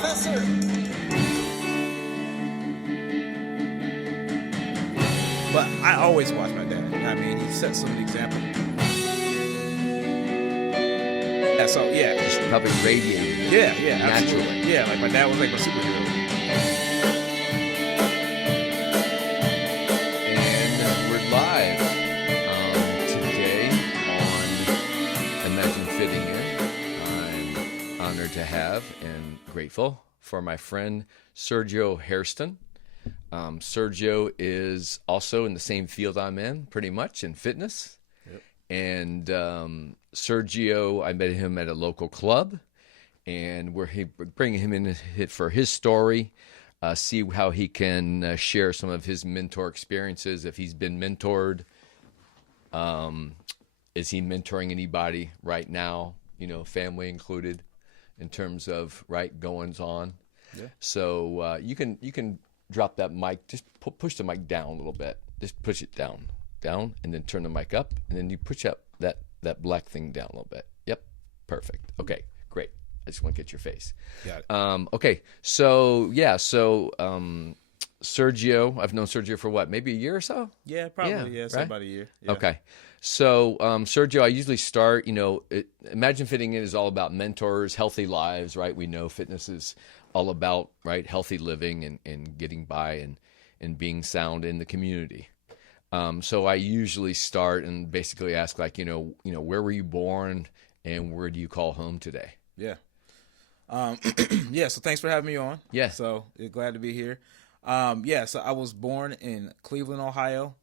Professor. But I always watch my dad. I mean, he set some example. Yeah, so yeah. Just probably radiating. Yeah, naturally. Absolutely. Yeah, like my dad was like my superhero. And we're live today on Imagine Fitting In. I'm honored to have and grateful for my friend Sergio Hairston. Sergio is also in the same field I'm in, pretty much, in fitness. Yep. And Sergio, I met him at a local club, and we're bringing him in for his story, see how he can share some of his mentor experiences, if he's been mentored. Is he mentoring anybody right now, family included, in terms of goings on? Yeah. So you can drop that mic, just push the mic down a little bit. Just push it down, and then turn the mic up, and then you push up that black thing down a little bit. Yep, perfect. Okay, great. I just want to get your face. Got it. Okay, so yeah, Sergio, I've known Sergio for what, maybe a year or so? Yeah, probably. Yeah, so right? about a year. Yeah. Okay. So, Sergio, I usually start, Imagine Fitting In is all about mentors, healthy lives, right? We know fitness is all about, right, healthy living and getting by and being sound in the community. So I usually start and basically ask, like, where were you born and where do you call home today? Yeah. Yeah, so thanks for having me on. Yeah. So glad to be here. So I was born in Cleveland, Ohio.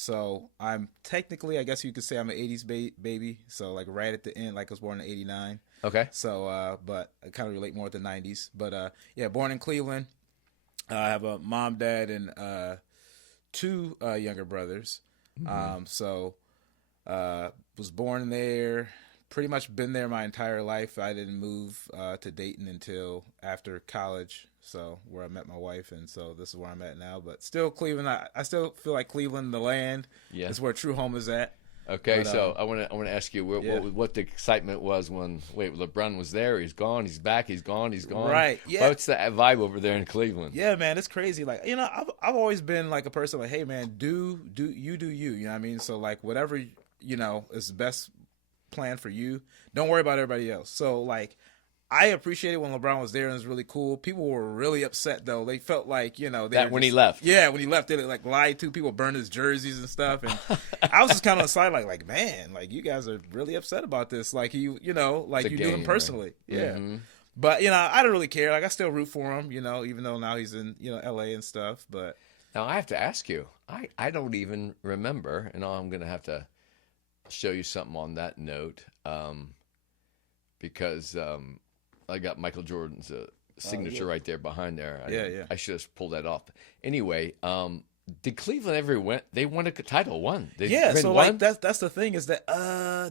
So I'm technically, I guess you could say I'm an 80s baby. So like right at the end, like I was born in 89. Okay. So, but I kind of relate more with the 90s. But born in Cleveland. I have a mom, dad, and two younger brothers. Mm-hmm. Was born there. Pretty much been there my entire life. I didn't move to Dayton until after college, so where I met my wife, and so this is where I'm at now. But still, Cleveland. I still feel like Cleveland, the land, is where true home is at. Okay, but, so I want to ask you what the excitement was when LeBron was there. He's gone. He's back. He's gone. He's gone. Right. Yeah. What's the vibe over there in Cleveland? Yeah, man, it's crazy. Like I've always been like a person like, hey, man, do you. You know what I mean? So like whatever is the best plan for you. Don't worry about everybody else. So like I appreciated when LeBron was there and it was really cool. People were really upset though. They felt like, when he left. Yeah, when he left, they like lied to people, burned his jerseys and stuff. And I was just kind of on the side like, man, like you guys are really upset about this. Like like you do him personally. Right? Yeah. Mm-hmm. But I don't really care. Like I still root for him, even though now he's in, LA and stuff. But now I have to ask you, I don't even remember, and I'm gonna have to show you something on that note, because I got Michael Jordan's signature right there behind there. I should have pulled that off. Anyway, did Cleveland ever win? They won a title, won. So like that's the thing is that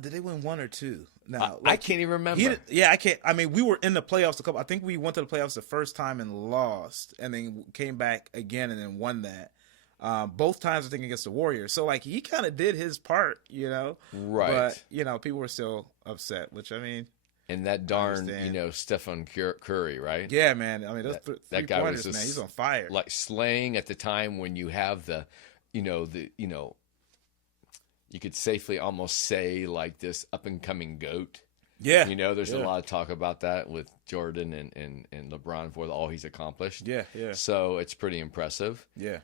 did they win one or two? Now I can't even remember. I can't. I mean, we were in the playoffs a couple. I think we went to the playoffs the first time and lost, and then came back again and then won that. Both times I think against the Warriors. So like he kind of did his part, Right. But people were still upset, which I mean. And that darn, Stephen Curry, right? Yeah, man. I mean, those that guy was just, man, he's on fire. Like slaying at the time when you have you could safely almost say like this up and coming GOAT. Yeah. There's a lot of talk about that with Jordan and LeBron for all he's accomplished. Yeah. So it's pretty impressive. Yeah.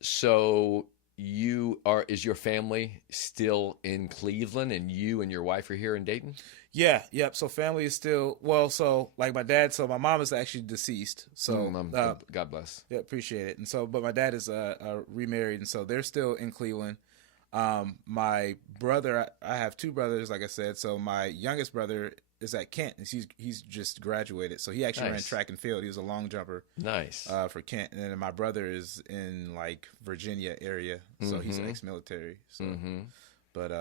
So is your family still in Cleveland and you and your wife are here in Dayton? Yeah. Yep. So family is still, so like my dad, so my mom is actually deceased. So God bless. Yeah. Appreciate it. And so, but my dad is remarried and so they're still in Cleveland. My brother, I have two brothers, like I said. So my youngest brother is at Kent. And he's just graduated. So he actually ran track and field. He was a long jumper. Nice. For Kent. And then my brother is in like Virginia area. So he's ex-military. So, but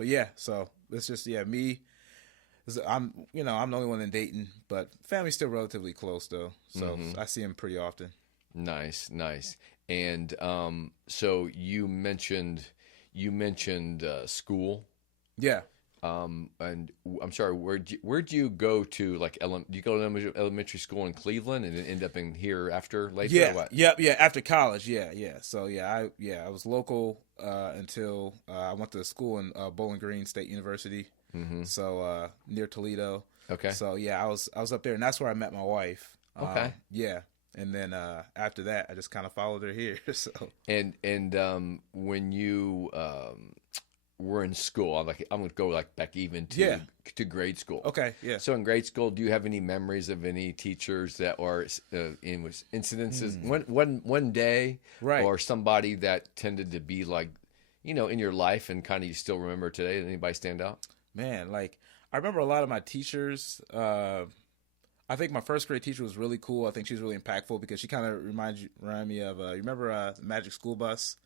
yeah, so it's just, me. I'm the only one in Dayton, but family's still relatively close though. So I see him pretty often. Nice. And, so you mentioned school. Yeah. And I'm sorry, where'd you go to? Like, do you go to elementary school in Cleveland and then end up in here after later? Yeah, Or what? yeah. After college, yeah. So I was local until I went to school in Bowling Green State University. So near Toledo. Okay. So yeah, I was up there, and that's where I met my wife. Okay. Yeah, and then after that, I just kind of followed her here. So And when you were in school, I'm going to go like back even to grade school. okay, yeah. So in grade school, do you have any memories of any teachers that are in incidences one day, Right. or somebody that tended to be like, in your life and kind of you still remember today? Did anybody stand out? Man, like I remember a lot of my teachers. I think my first grade teacher was really cool. I think she was really impactful because she kind of reminded me of you remember Magic School Bus?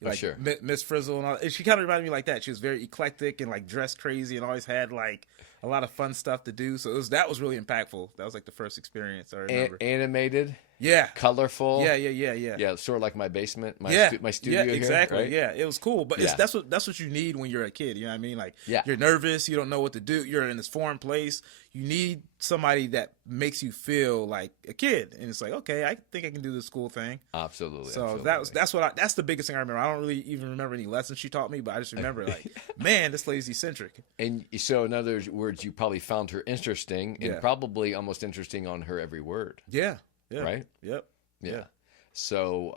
Like sure. Miss Frizzle and all. She kind of reminded me like that. She was very eclectic and like dressed crazy and always had like a lot of fun stuff to do. So that was really impactful. That was like the first experience I remember. Animated, Yeah. colorful. Yeah. Yeah, sort of like my basement, my studio. Yeah, exactly. Here, right? Yeah, it was cool, but Yeah. that's what you need when you're a kid. You know what I mean? Like, Yeah. you're nervous, you don't know what to do. You're in this foreign place. You need somebody that makes you feel like a kid, and it's like, okay, I think I can do this school thing. Absolutely. So absolutely. that's the biggest thing I remember. I don't really even remember any lessons she taught me, but I just remember like, man, this lady's eccentric. And so, in other words, you probably found her interesting and Yeah. probably almost interesting on her every word. Yeah. Right? Yep. Yeah. So,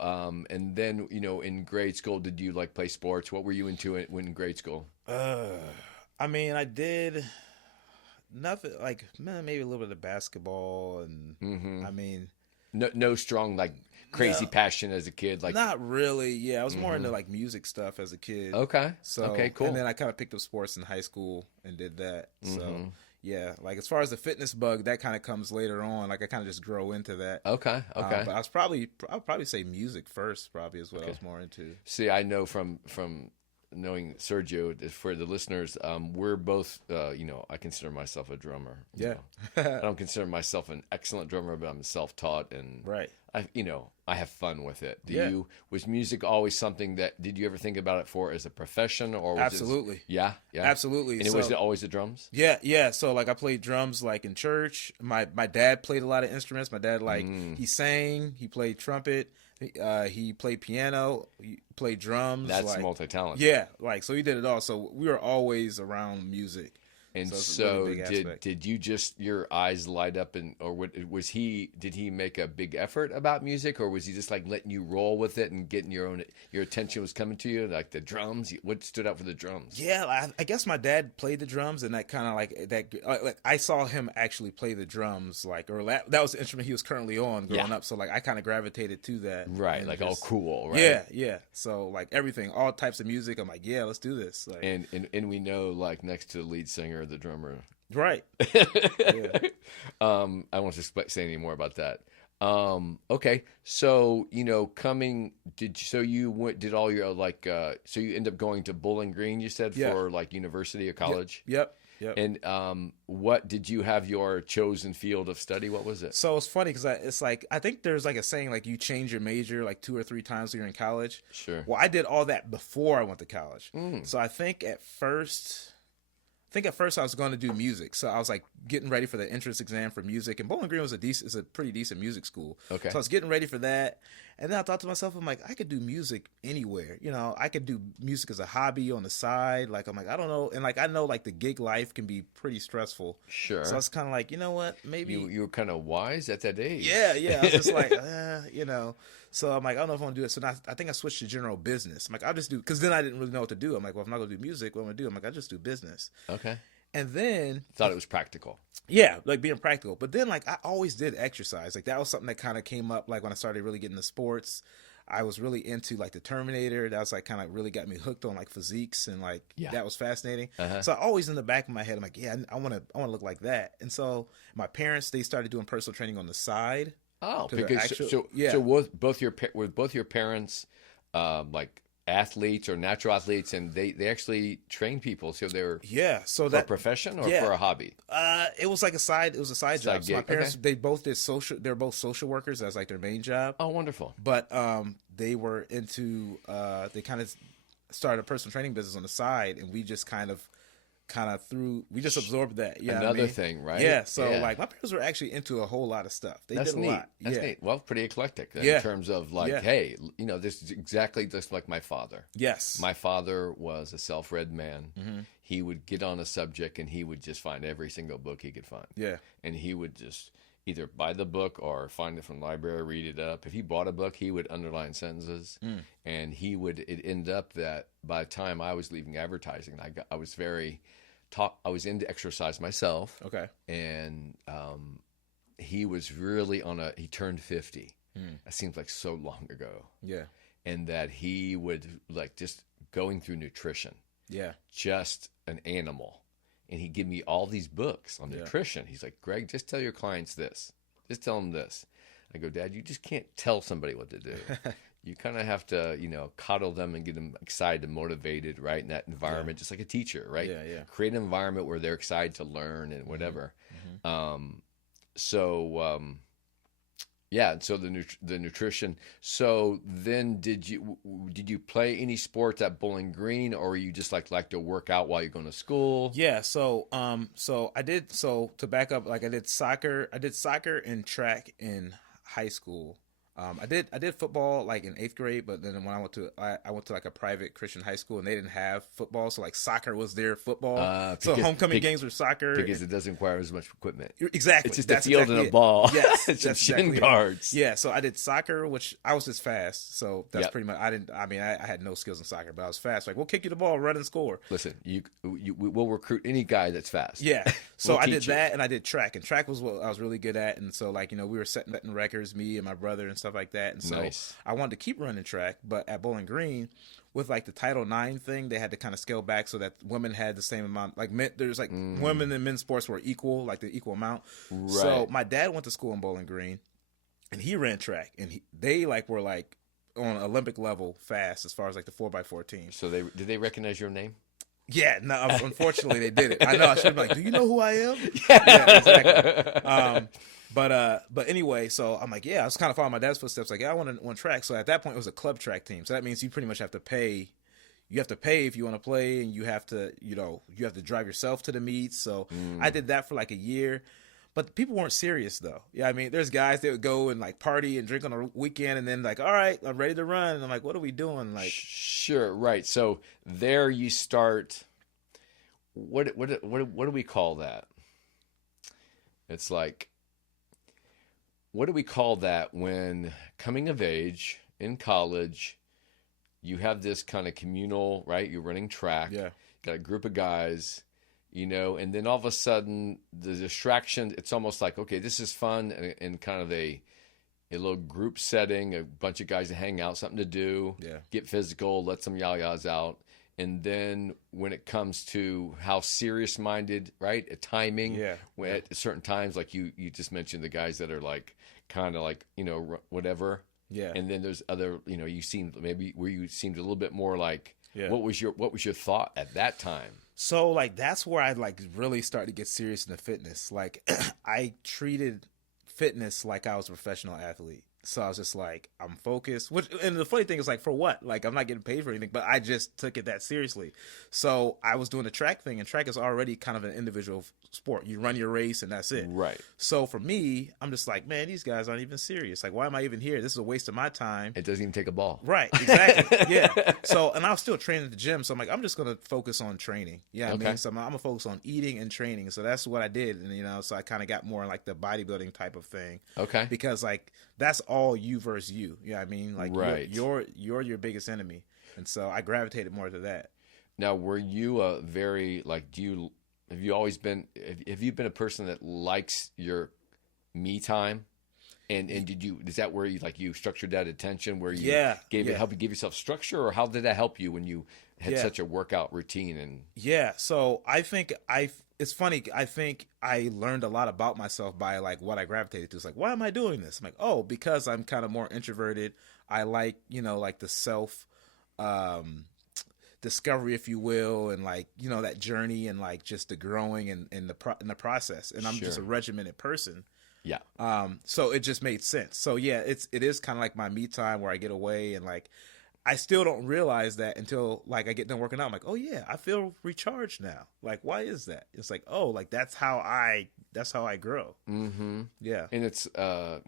and then, in grade school, did you like play sports? What were you into when in grade school? I mean, I did nothing like maybe a little bit of basketball, and I mean, No strong, like crazy passion as a kid. Like, not really. Yeah, I was more into like music stuff as a kid. okay. So Okay, cool. And then I kind of picked up sports in high school and did that. So yeah, like as far as the fitness bug, that kind of comes later on. Like I kind of just grow into that. Okay. But I'll probably say music first. Probably is what I was more into. See, I know from knowing Sergio, for the listeners, we're both, I consider myself a drummer. Yeah. I don't consider myself an excellent drummer, but I'm self-taught and Right. I have fun with it. Was music always something did you ever think about it as a profession, or was Absolutely. Yeah. Absolutely. And was it always the drums? Yeah. So like I played drums like in church. My dad played a lot of instruments. My dad he sang, he played trumpet, he played piano, he played drums. That's multi-talented. Yeah, so he did it all. So we were always around music. And so, a really big aspect. did you just your eyes light up did he make a big effort about music, or was he just like letting you roll with it and getting your attention was coming to you, like the drums? What stood out for the drums? Yeah, I guess my dad played the drums, and that kind of like I saw him actually play the drums, that was the instrument he was currently on growing up. So like I kind of gravitated to that. Right, like all cool, right? Yeah. So like everything, all types of music, I'm like, yeah, let's do this. Like, and we know, like, next to the lead singer, the drummer. Right. Yeah. I won't say any more about that. Okay. So, did all your so you end up going to Bowling Green, you said, for like university or college? Yep. And what did you have your chosen field of study? What was it? So it's funny because it's like I think there's like a saying like you change your major like 2 or 3 times when you're in college. Sure. Well, I did all that before I went to college. So I think at first I was going to do music. So I was like getting ready for the entrance exam for music, and Bowling Green is a pretty decent music school. Okay. So I was getting ready for that, and then I thought to myself, I'm like, I could do music anywhere. I could do music as a hobby on the side. Like I'm like, I don't know, and like I know like the gig life can be pretty stressful. Sure. So I was kind of like, you know what, maybe you were kind of wise at that age. Yeah. I was just like, So I'm like, I don't know if I want to do it. So now I think I switched to general business. I'm like, I'll just do, because then I didn't really know what to do. I'm like, well, if I'm not going to do music, what am I going to do? I'm like, I'll just do business. Okay. And then thought it was practical. Yeah, like being practical. But then like I always did exercise. Like that was something that kind of came up like when I started really getting into sports. I was really into like the Terminator. That was like kind of really got me hooked on like physiques, and like that was fascinating. So I always in the back of my head, I'm like, yeah, I want to look like that. And so my parents, they started doing personal training on the side. Oh, because so both your parents like athletes or natural athletes, and they actually train people, so they were so for a profession or for a hobby. It was like a side job. So my parents, okay. they both did social. They're both social workers. That's like their main job. Oh, wonderful. But they were into they kind of started a personal training business on the side, and we just kind of kind of we just absorbed that. Yeah, Another thing, right? Yeah. So like my parents were actually into a whole lot of stuff. They That's did a neat. lot. That's yeah. neat. Well, pretty eclectic then, Yeah. in terms of like, Yeah. hey, this is exactly just like my father. Yes. My father was a self-read man. Mm-hmm. He would get on a subject and he would just find every single book he could find. Yeah. And he would just either buy the book or find it from the library, read it up. If he bought a book, he would underline sentences, and it ended up that by the time I was leaving advertising, I was I was into exercise myself. Okay. And he was really he turned 50. That seems like so long ago. Yeah. And that he would like just going through nutrition. Yeah. Just an animal. And he'd give me all these books on nutrition. He's like, Greg, just tell your clients this. Just tell them this. I go, Dad, you just can't tell somebody what to do. You kind of have to, coddle them and get them excited and motivated, right, in that environment, just like a teacher, right? Yeah, yeah. Create an environment where they're excited to learn and whatever. Mm-hmm. Yeah, so the nutrition. So then, did you play any sports at Bowling Green, or you just like to work out while you're going to school? Yeah, so I did. So to back up, like I did soccer and track in high school. I did football like in 8th grade, but then when I went to like a private Christian high school and they didn't have football, so like soccer was their football. So homecoming games were soccer because it doesn't require as much equipment. Exactly, it's just a field and a ball. Yes, it's some shin exactly guards. Yeah, so I did soccer, which I was just fast, so that's pretty much. I had no skills in soccer, but I was fast. Like we'll kick you the ball, run and score. Listen, we'll recruit any guy that's fast. Yeah, so I did that, and I did track, and track was what I was really good at, and so like we were setting records, me and my brother and stuff like that, and so I wanted to keep running track, but at Bowling Green, with like the Title IX thing, they had to kind of scale back so that women had the same amount. Like men, there's like women and men's sports were equal, like the equal amount. Right. So my dad went to school in Bowling Green, and he ran track, and they were like on Olympic level fast as far as like the 4x4 team. So did they recognize your name? Yeah, no, unfortunately they did it. I know I should have been like, do you know who I am? Yeah, exactly. But anyway, so I'm like, yeah, I was kind of following my dad's footsteps. Like, yeah, I want to track. So at that point, it was a club track team. So that means you pretty much have to pay. You have to pay if you want to play, and you have to, you have to drive yourself to the meets. So I did that for like a year. But people weren't serious though. Yeah, I mean, there's guys that would go and like party and drink on a weekend, and then like, all right, I'm ready to run. And I'm like, what are we doing? Like, sure, right. So there you start. What do we call that? It's like. What do we call that when coming of age in college, you have this kind of communal, right? You're running track, got a group of guys, and then all of a sudden the distraction, it's almost like, okay, this is fun and kind of a little group setting, a bunch of guys to hang out, something to do, get physical, let some yayas out. And then when it comes to how serious-minded, right, timing, at certain times, like you just mentioned, the guys that are like kind of like whatever, and then there's other, you seemed maybe where you seemed a little bit more like, what was your thought at that time? So like that's where I like really started to get serious in the fitness. Like I treated fitness like I was a professional athlete. So I was just like, I'm focused. And the funny thing is, like, for what? Like, I'm not getting paid for anything, but I just took it that seriously. So I was doing the track thing, and track is already kind of an individual sport. You run your race, and that's it. Right. So for me, I'm just like, man, these guys aren't even serious. Like, why am I even here? This is a waste of my time. It doesn't even take a ball. Right. Exactly. Yeah. So, and I was still training at the gym. So I'm like, I'm just going to focus on training. Yeah. Okay. I mean, so I'm going to focus on eating and training. So that's what I did. And, so I kind of got more like the bodybuilding type of thing. Okay. Because like, that's all you versus you. You know what I mean? Like you're your biggest enemy. And so I gravitated more to that. Now, were you a very like have you been a person that likes your me time? And is that where you structured that attention where you help you give yourself structure, or how did that help you when you had such a workout routine? And so I think it's funny. I think I learned a lot about myself by like what I gravitated to. It's like, why am I doing this? I'm like, oh, because I'm kind of more introverted. I like, like the self discovery, if you will, and like, that journey and like just the growing and in the process. And I'm just a regimented person. Yeah. So it just made sense. So yeah, it is kind of like my me time where I get away and like I still don't realize that until like I get done working out. I'm like, oh yeah, I feel recharged now. Like, why is that? It's like, oh, like that's how I grow. Mm-hmm. Yeah. And it's kind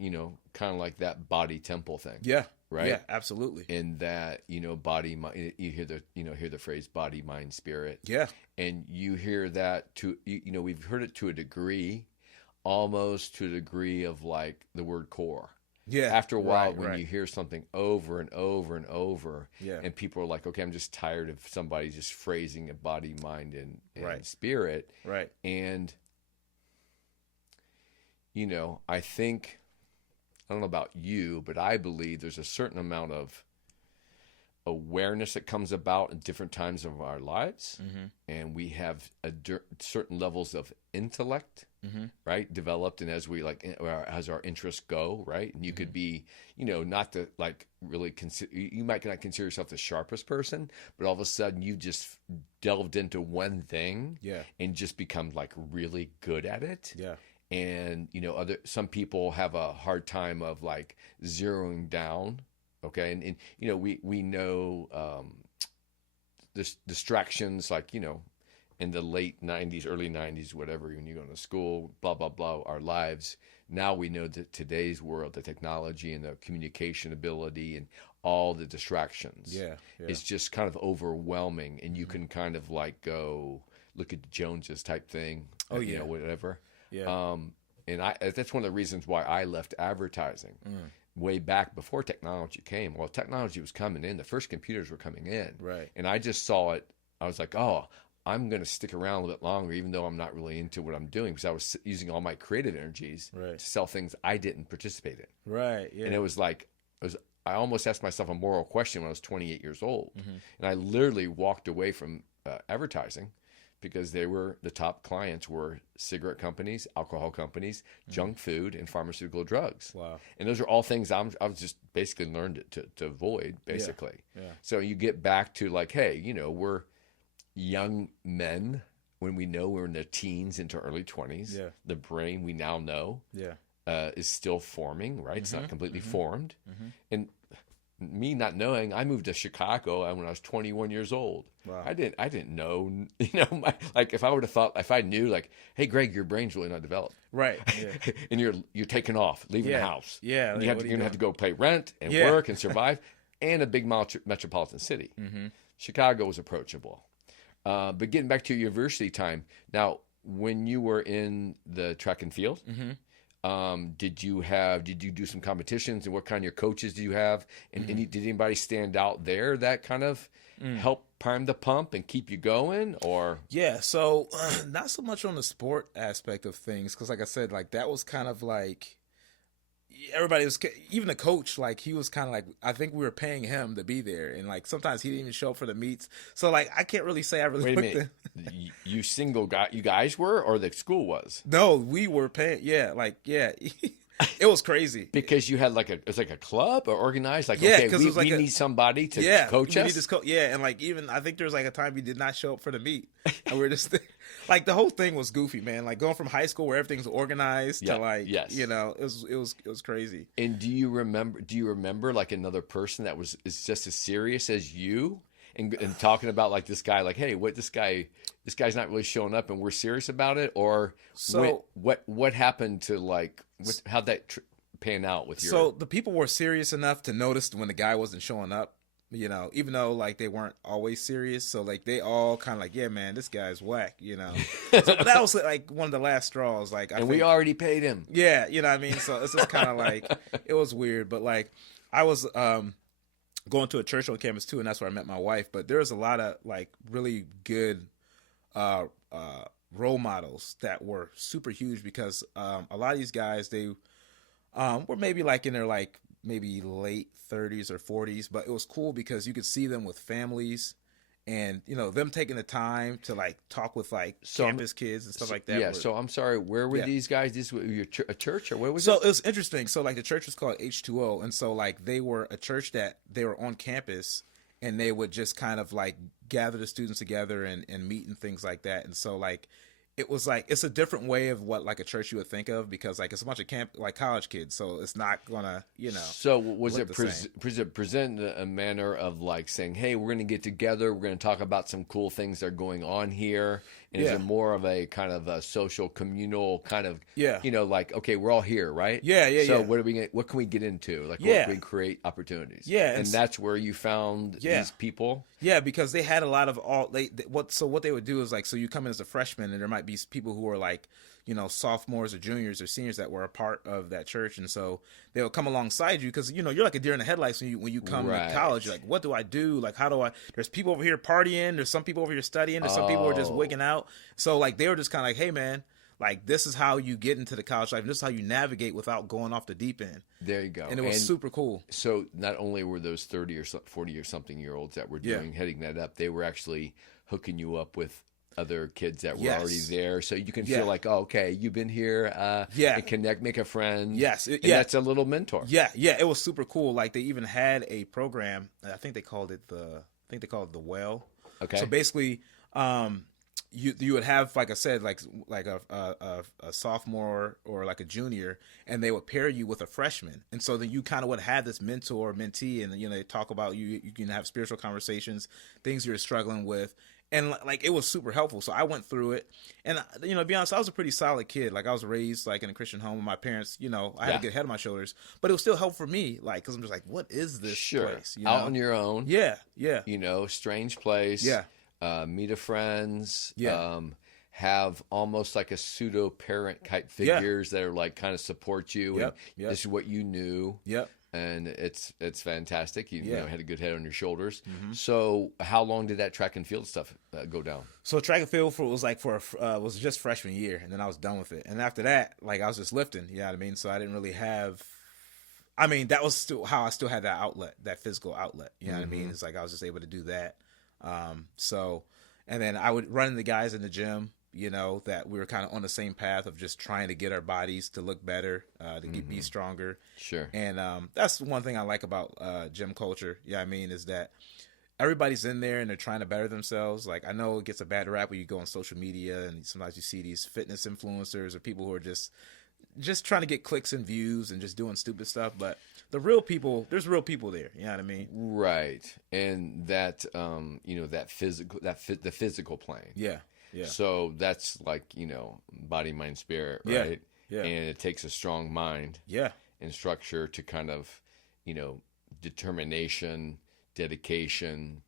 of like that body temple thing. Yeah. Right. Yeah, absolutely. In that, body, mind, you hear the phrase body, mind, spirit. Yeah. And you hear that we've heard it to a degree, almost to a degree of like the word core. Yeah. After a while, when you hear something over and over and over, and people are like, okay, I'm just tired of somebody just phrasing a body, mind, and spirit. Right. And, I think, I don't know about you, but I believe there's a certain amount of awareness that comes about in different times of our lives. Mm-hmm. And we have certain levels of intellect, right, developed. And as as our interests go, right. And you could be, not to like really consider, you might not consider yourself the sharpest person, but all of a sudden you just delved into one thing and just become like really good at it. Yeah. And, some people have a hard time of like zeroing down. Okay. And we know, this distractions, like, in the late 90s, early 90s, whatever, when you go to school, blah, blah, blah, our lives. Now we know that today's world, the technology and the communication ability and all the distractions, it's just kind of overwhelming. And you can kind of like go look at the Joneses type thing, whatever. Yeah. And that's one of the reasons why I left advertising way back before technology came. Well, technology was coming in. The first computers were coming in. Right. And I just saw it. I was like, oh, I'm going to stick around a little bit longer, even though I'm not really into what I'm doing, because I was using all my creative energies to sell things I didn't participate in. Right. Yeah. And it was like, I almost asked myself a moral question when I was 28 years old. Mm-hmm. And I literally walked away from advertising because the top clients were cigarette companies, alcohol companies, junk food, and pharmaceutical drugs. Wow. And those are all things I was just basically learned to avoid, basically. Yeah. So you get back to like, hey, we're young men when we know we're in the teens into early 20s. Yeah. The brain, we now know, is still forming, right? It's not completely formed. Mm-hmm. And me not knowing, I moved to Chicago when I was 21 years old. Wow. I didn't know, like if I would have thought, if I knew like, hey, Greg, your brain's really not developed. Right. Yeah. And you're taking off, leaving the house. Yeah. And you're going to have to go pay rent and work and survive and a big metropolitan city. Mm-hmm. Chicago was approachable. But getting back to your university time, now, when you were in the track and field, did you do some competitions, and what kind of your coaches do you have? And did anybody stand out there that kind of help prime the pump and keep you going, or? Yeah. So not so much on the sport aspect of things. 'Cause like I said, like that was kind of like, everybody was, even the coach, like he was kind of like, I think we were paying him to be there, and like sometimes he didn't even show up for the meets. So like I can't really say I really. Wait a minute, you single guy, you guys were, or the school was? No, we were paying. Yeah, like it was crazy because you had it's like a club or organized. Like okay, we need somebody to coach us. And like even I think there was like a time we did not show up for the meet, and we were just. Like the whole thing was goofy, man. Like going from high school where everything's organized to like, it was crazy. And do you remember like another person that is just as serious as you and talking about like this guy, like, hey, this guy's not really showing up and we're serious about it? Or so what happened to like, how'd that pan out with your? So the people were serious enough to notice when the guy wasn't showing up. Even though like they weren't always serious, so like they all kind of like, yeah, man, this guy's whack, So that was like one of the last straws. Like, we already paid him. Yeah, you know what I mean. So it's just kind of like it was weird, but like I was going to a church on campus too, and that's where I met my wife. But there was a lot of like really good role models that were super huge because a lot of these guys they were maybe like in their like maybe late 30s or 40s, but it was cool because you could see them with families and, them taking the time to like talk with like campus kids and stuff like that. Yeah. So I'm sorry, where were these guys? This was a church or where was it? So it was interesting. So like the church was called H2O. And so like they were a church that they were on campus and they would just kind of like gather the students together and meet and things like that. And so like, it was like it's a different way of what like a church you would think of, because like it's a bunch of camp like college kids, so it's not gonna So was look it the same. present in a manner of like saying, hey, we're going to get together, we're going to talk about some cool things that are going on here, and is Yeah. it more of a kind of a social communal kind of Yeah. like, okay, we're all here, right? Yeah, yeah, So yeah. what can we get into, like what Yeah. can we create opportunities? Yeah, and that's where you found Yeah. these people. Yeah, because they had a lot of what they would do is like, so you come in as a freshman and there might be people who are like, sophomores or juniors or seniors that were a part of that church, and so they'll come alongside you because you're like a deer in the headlights when you come Right. to college. You're like, what do I do? Like, how do I? There's people over here partying. There's some people over here studying. There's some people who are just wigging out. So like they were just kind of like, hey man, like this is how you get into the college life, and this is how you navigate without going off the deep end. There you go. And it was super cool. So not only were those 30 or 40 or something year olds that were heading that up, they were actually hooking you up with other kids that were already there, so you can feel like, oh, okay, you've been here, and connect, make a friend. Yes, that's a little mentor. Yeah, it was super cool. Like they even had a program. I think they called it the Well. Okay. So basically, you would have, like I said, like a sophomore or like a junior, and they would pair you with a freshman, and so then you kind of would have this mentor or mentee, and they talk about you can have spiritual conversations, things you're struggling with. And like it was super helpful. So I went through it, and to be honest, I was a pretty solid kid. Like I was raised like in a Christian home. My parents, I had a good head on my shoulders, but it was still helpful for me. Like because I'm just like, what is this place? Out on your own. Yeah. Strange place. Yeah. Meet a friends. Yeah. Have almost like a pseudo parent type figures that are like kind of support you. Yep. And this is what you knew. Yep. And it's fantastic. You had a good head on your shoulders. Mm-hmm. So how long did that track and field stuff go down? So track and field was just freshman year, and then I was done with it. And after that, like I was just lifting. You know what I mean? So I didn't really have. I mean, that was still how I still had that outlet, that physical outlet. You know what I mean? It's like I was just able to do that. And then I would run into guys in the gym. That we were kind of on the same path of just trying to get our bodies to look better, be stronger. Sure. And that's one thing I like about gym culture. Yeah, I mean, is that everybody's in there and they're trying to better themselves. Like I know it gets a bad rap when you go on social media and sometimes you see these fitness influencers or people who are just trying to get clicks and views and just doing stupid stuff. But the real people, there's real people there. You know what I mean? Right. And that, that the physical plane. Yeah. Yeah. So that's like, body, mind, spirit, right? Yeah. And it takes a strong mind. Yeah. And structure to kind of, determination, dedication,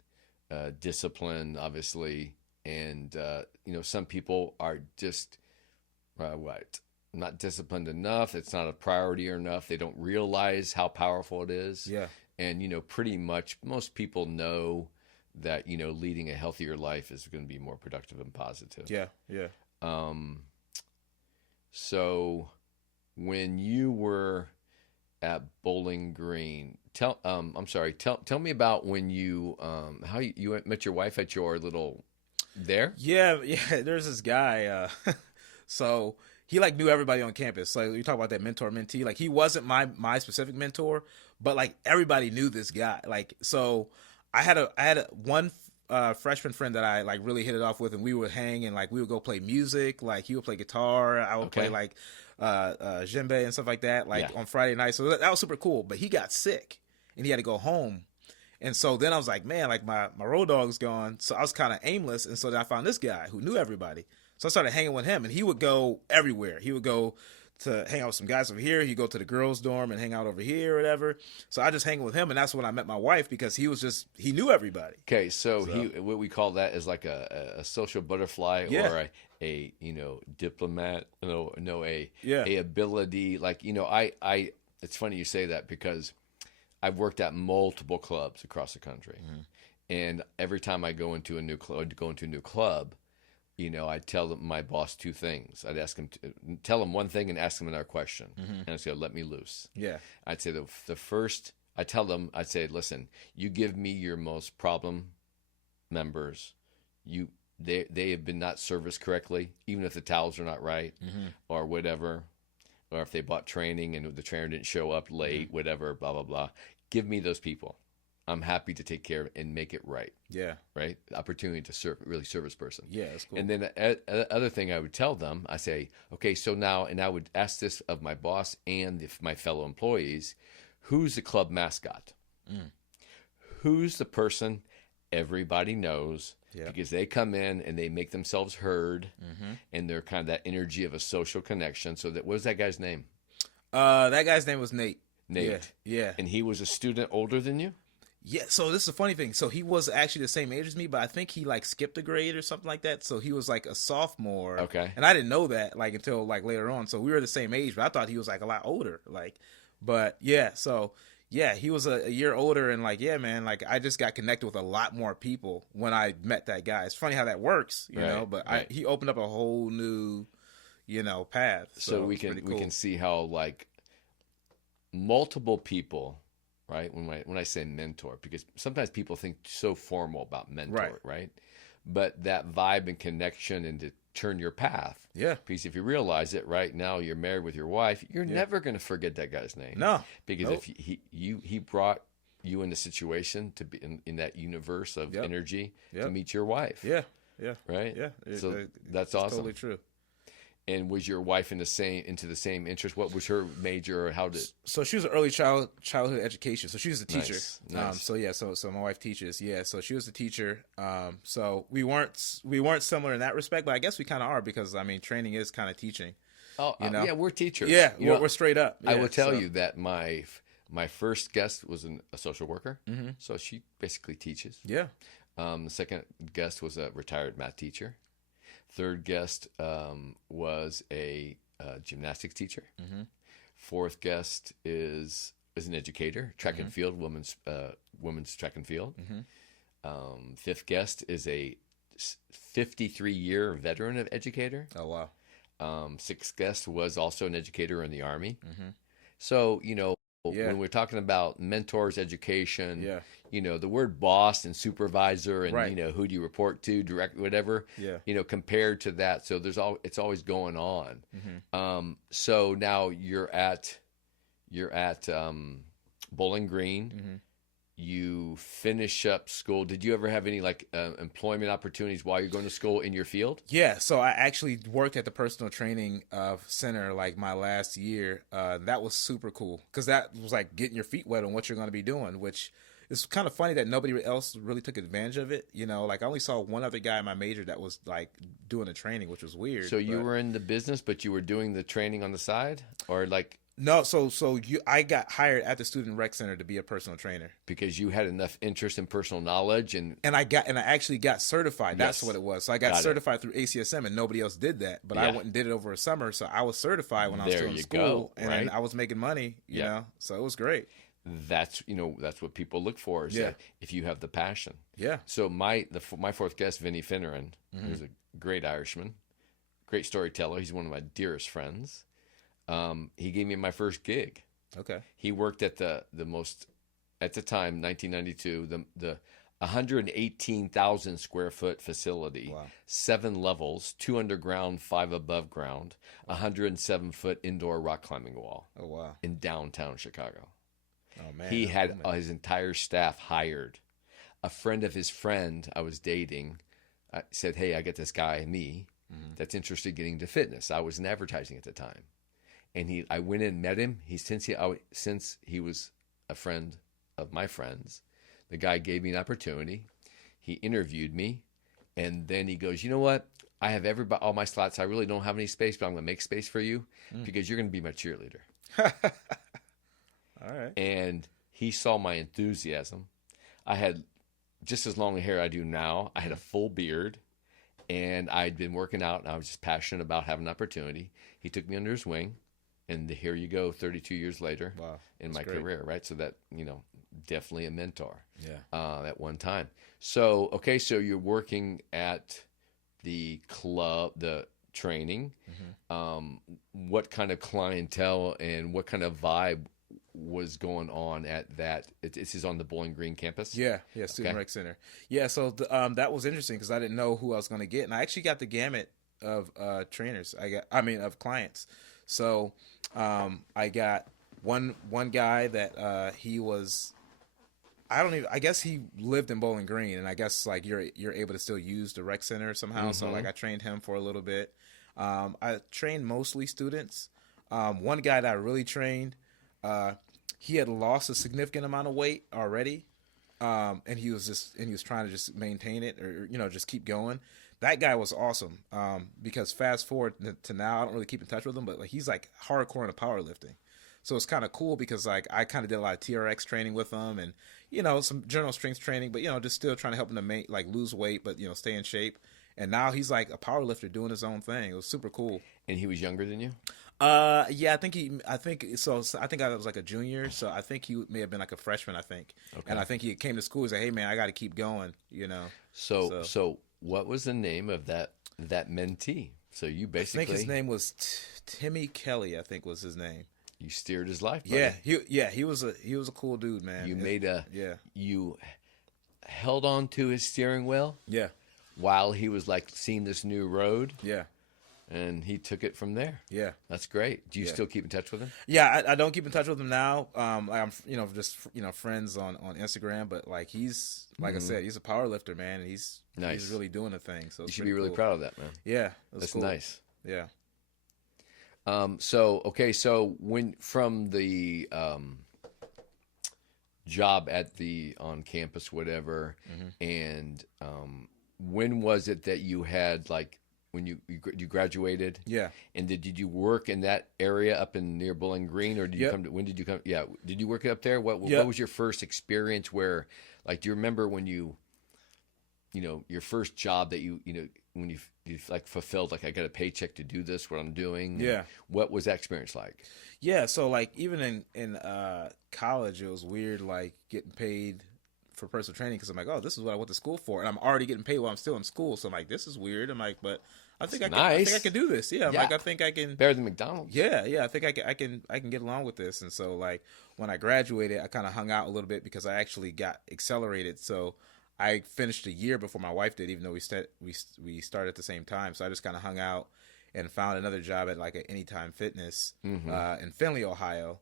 discipline, obviously. And, some people are just, not disciplined enough. It's not a priority enough. They don't realize how powerful it is. Yeah. And, pretty much most people know that, leading a healthier life is going to be more productive and positive. Yeah. Yeah. So when you were at Bowling Green, tell me about when you, how you met your wife at your little there? Yeah. There's this guy. So he like knew everybody on campus. Like you talk about that mentor mentee, like he wasn't my specific mentor, but like everybody knew this guy. Like, so I had one freshman friend that I like really hit it off with, and we would hang and like we would go play music. Like he would play guitar, I would play like djembe and stuff like that, like on Friday night. So that was super cool. But he got sick and he had to go home. And so then I was like, man, like my road dog's gone. So I was kind of aimless. And so then I found this guy who knew everybody. So I started hanging with him, and he would go everywhere. He would go to hang out with some guys over here. He'd go to the girls' dorm and hang out over here or whatever. So I just hang with him, and that's when I met my wife, because he knew everybody. Okay, so he, what we call that is like a social butterfly or a diplomat, a ability. Like, I it's funny you say that because I've worked at multiple clubs across the country. Mm-hmm. And every time I go into a new club, I tell my boss two things. I'd ask him to tell him one thing and ask him another question. Mm-hmm. And I'd say, let me loose. Yeah. I'd say the first, I'd say, listen, you give me your most problem members. They have been not serviced correctly, even if the towels are not right or whatever, or if they bought training and the trainer didn't show up late, whatever, blah, blah, blah. Give me those people. I'm happy to take care of and make it right. Yeah. Right. The opportunity to serve, really serve this person. Yeah, that's cool. And then the other thing I would tell them, I say, okay, so now, and I would ask this of my boss and my fellow employees, who's the club mascot? Who's the person everybody knows because they come in and they make themselves heard and they're kind of that energy of a social connection. So what was that guy's name? That guy's name was Nate. Nate. Yeah. And he was a student older than you? Yeah, so this is a funny thing. So he was actually the same age as me, but I think he like skipped a grade or something like that. So he was like a sophomore. Okay. And I didn't know that like until like later on. So we were the same age, but I thought he was like a lot older. Like, but yeah, so yeah, he was a year older, and like, yeah, man, like I just got connected with a lot more people when I met that guy. It's funny how that works, you know, but he opened up a whole new, path. So we can see how like multiple people. Right, when I say mentor, because sometimes people think so formal about mentor, right? But that vibe and connection and to turn your path. Yeah. Because if you realize it, right now you're married with your wife, you're never going to forget that guy's name. No. Because if he brought you in the situation to be in that universe of energy to meet your wife. Yeah. Yeah. Right. Yeah. So that's awesome. Totally true. And was your wife into the same interest? What was her major, or how did? So she was an early childhood education. So she was a teacher. Nice. So my wife teaches. Yeah. So she was a teacher. So we weren't similar in that respect, but I guess we kind of are because I mean training is kind of teaching. Oh, yeah, we're teachers. Yeah, we're straight up. Yeah, I will tell you that my first guest was a social worker, so she basically teaches. Yeah. The second guest was a retired math teacher. Third guest was a gymnastics teacher. Fourth guest is an educator, track and field, women's track and field. Fifth guest is a 53-year veteran of educator. Oh, wow. Sixth guest was also an educator in the Army. So, when we're talking about mentors, education, the word boss and supervisor and, who do you report to, direct, whatever, compared to that. So it's always going on. So now you're at Bowling Green. You finish up school. Did you ever have any employment opportunities while you're going to school in your field? Yeah, so I actually worked at the personal training center like my last year. That was super cool because that was like getting your feet wet on what you're going to be doing, which is kind of funny that nobody else really took advantage of it. Like I only saw one other guy in my major that was like doing the training, which was weird. So you were in the business, but you were doing the training on the side, or like? No, I got hired at the student rec center to be a personal trainer because you had enough interest in personal knowledge and I actually got certified. That's what it was. So I got certified through ACSM, and nobody else did that. But I went and did it over a summer, so I was certified when I was still in school, and I was making money. You know, so it was great. That's what people look for is that if you have the passion. Yeah. So my fourth guest, Vinny Finneran, who's a great Irishman, great storyteller. He's one of my dearest friends. He gave me my first gig. Okay. He worked at the most, at the time, 1992, the 118,000 square foot facility, 7 levels, 2 underground, 5 above ground, 107 foot indoor rock climbing wall. Oh, wow. In downtown Chicago. Oh, man. He had his entire staff hired. A friend of his friend I was dating said, hey, I got this guy, that's interested in getting into fitness. I was in advertising at the time. And I went in and met him. Since he was a friend of my friends, the guy gave me an opportunity. He interviewed me, and then he goes, you know what? I have all my slots. I really don't have any space, but I'm going to make space for you because you're going to be my cheerleader. All right. And he saw my enthusiasm. I had just as long hair I do now. I had a full beard, and I'd been working out, and I was just passionate about having an opportunity. He took me under his wing. And here you go, 32 years later in my career, right? So that, definitely a mentor at one time. So, okay, so you're working at the club, the training. What kind of clientele and what kind of vibe was going on at that? This is on the Bowling Green campus? Yeah, Student Rec Center. Yeah, so that was interesting because I didn't know who I was going to get. And I actually got the gamut of trainers. Of clients. So I got one guy that he was I don't even. I guess he lived in Bowling Green, and I guess like you're able to still use the rec center somehow. So like I trained him for a little bit. I trained mostly students. One guy that I really trained, he had lost a significant amount of weight already, and he was trying to just maintain it or just keep going. That guy was awesome because fast forward to now, I don't really keep in touch with him, but like he's like hardcore into powerlifting. So it's kind of cool because like I kind of did a lot of TRX training with him and some general strength training, but just still trying to help him to lose weight, but stay in shape. And now he's like a power lifter doing his own thing. It was super cool. And he was younger than you? Yeah, I think I was like a junior, so I think he may have been like a freshman, I think. Okay. And I think he came to school and said, "Hey man, I got to keep going," So what was the name of that mentee? So you basically, I think his name was Timmy Kelly, I think was his name. You steered his life, buddy. He was a cool dude, man. You held on to his steering wheel. Yeah. While he was like seeing this new road. Yeah. And he took it from there. Yeah. That's great. Do you still keep in touch with him? Yeah, I don't keep in touch with him now. I'm just friends on Instagram, but like he's like I said, he's a power lifter, man, and he's really doing a thing. So you should be really proud of that, man. Yeah. That's cool. Nice. Yeah. So when from the job at the on campus, whatever, and when was it that you had like when you graduated? Yeah. And did you work in that area up in near Bowling Green, or did you come to? When did you come? Yeah. Did you work up there? What was your first experience? Where like do you remember when you your first job that when you like fulfilled, like I got a paycheck to do this, what I'm doing. Yeah. What was that experience like? Yeah. So like even in college, it was weird, like getting paid for personal training because I'm like, oh, this is what I went to school for, and I'm already getting paid while I'm still in school. So I'm like, this is weird. I'm like, but I think I can do this. Yeah. Like I think I can. Better than McDonald's. Yeah. I think I can get along with this. And so like when I graduated, I kind of hung out a little bit because I actually got accelerated. So I finished a year before my wife did, even though we started at the same time. So I just kind of hung out and found another job at like an Anytime Fitness in Findlay, Ohio,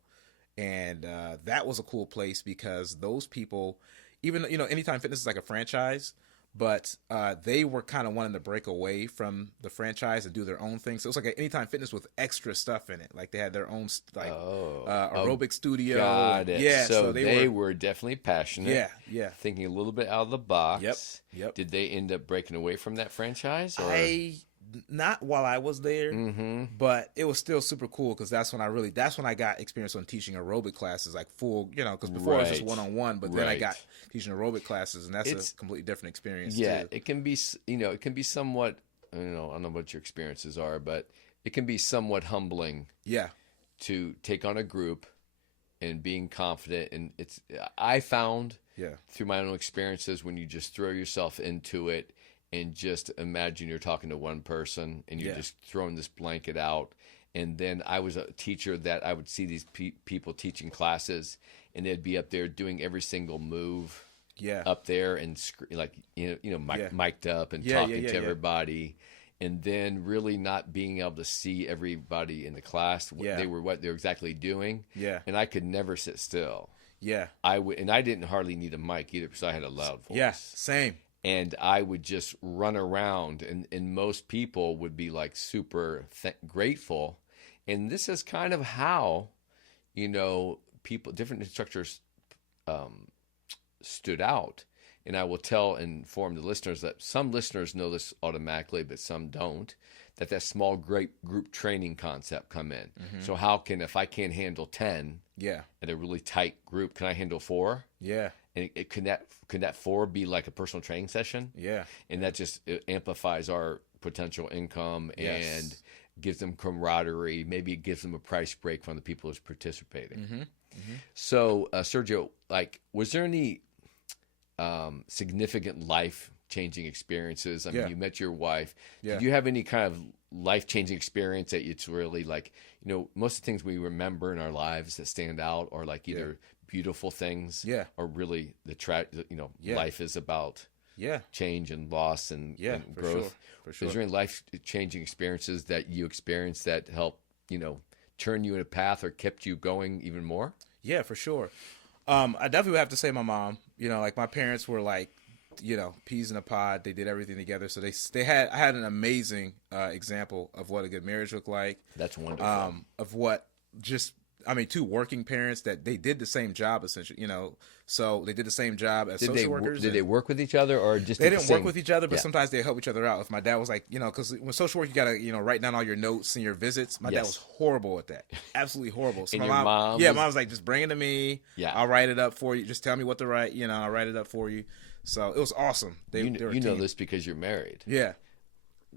and that was a cool place because those people, even Anytime Fitness is like a franchise, but they were kind of wanting to break away from the franchise and do their own thing. So it was like an Anytime Fitness with extra stuff in it. Like they had their own aerobic studio. Got it. Yeah, so they were definitely passionate. Yeah. Thinking a little bit out of the box. Yep. Did they end up breaking away from that franchise? Or? Not while I was there, but it was still super cool because that's when I got experience on teaching aerobic classes, like full, because before it was just one-on-one, but then I got teaching aerobic classes, and that's a completely different experience. Yeah, too. it can be, it can be somewhat, I don't know what your experiences are, but it can be somewhat humbling. Yeah. To take on a group and being confident, and I found through my own experiences when you just throw yourself into it. And just imagine you're talking to one person and you're just throwing this blanket out. And then I was a teacher that I would see these people teaching classes, and they'd be up there doing every single move up there and mic'd up and talking to everybody. And then really not being able to see everybody in the class, what they're exactly doing. Yeah. And I could never sit still. Yeah. And I didn't hardly need a mic either because I had a loud voice. Yeah, same. And I would just run around, and most people would be like super grateful. And this is kind of how, different instructors stood out. And I will inform the listeners that some listeners know this automatically, but some don't, that small group training concept come in. So if I can't handle 10 at a really tight group, can I handle 4? Yeah. And can that 4 be like a personal training session? Yeah. And that just amplifies our potential income and gives them camaraderie. Maybe it gives them a price break from the people who's participating. So, Sergio, was there any significant life-changing experiences? I mean, you met your wife. Did you have any kind of life-changing experience that it's really most of the things we remember in our lives that stand out are either beautiful things or really life is about change and loss and growth. For sure. Is there any life-changing experiences that you experienced that helped turn you in a path or kept you going even more? Yeah, for sure. I definitely would have to say my mom. You know, like my parents were like, you know, peas in a pod. They did everything together. So I had an amazing example of what a good marriage looked like. That's wonderful. Of what just, I mean, two working parents that they did the same job essentially. You know, so they did the same job as social workers. Did they work with each other or just they didn't work with each other, but Yeah. sometimes they help each other out. If my dad was like, you know, because when social work, you gotta, you know, write down all your notes and your visits. My dad Yes. was horrible at that, absolutely horrible. So And my your mom yeah, was- mom was like, just bring it to me. Yeah. I'll write it up for you. Just tell me what to write. You know, I'll write it up for you. So it was awesome. They were a You know team. this because you're married. Yeah.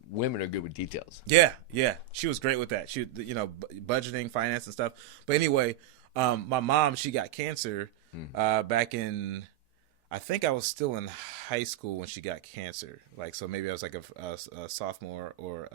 Women are good with details. Yeah, yeah, she was great with that. She, you know, budgeting, finance, and stuff. But anyway, my mom, she got cancer back in, I think I was still in high school when she got cancer. Like, so maybe I was like a sophomore or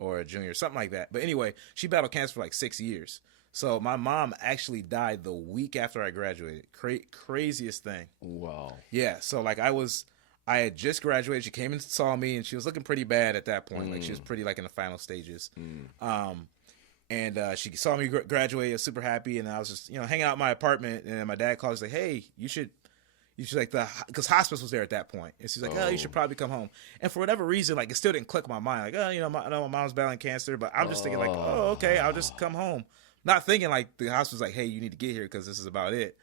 a junior, something like that. But anyway, she battled cancer for like 6 years. So my mom actually died the week after I graduated. Craziest thing. Wow. Yeah. So like I had just graduated. She came and saw me, and she was looking pretty bad at that point. Like she was pretty like in the final stages. And she saw me graduate. I was super happy, and I was just, you know, hanging out in my apartment. And my dad called. He's like, "Hey, you should like because hospice was there at that point." And she's like, "Oh, you should probably come home." And for whatever reason, like it still didn't click in my mind. Like, oh, you know, I know my mom's battling cancer, but I'm just thinking like, oh, okay, I'll just come home. Not thinking like the hospice was like, hey, you need to get here because this is about it.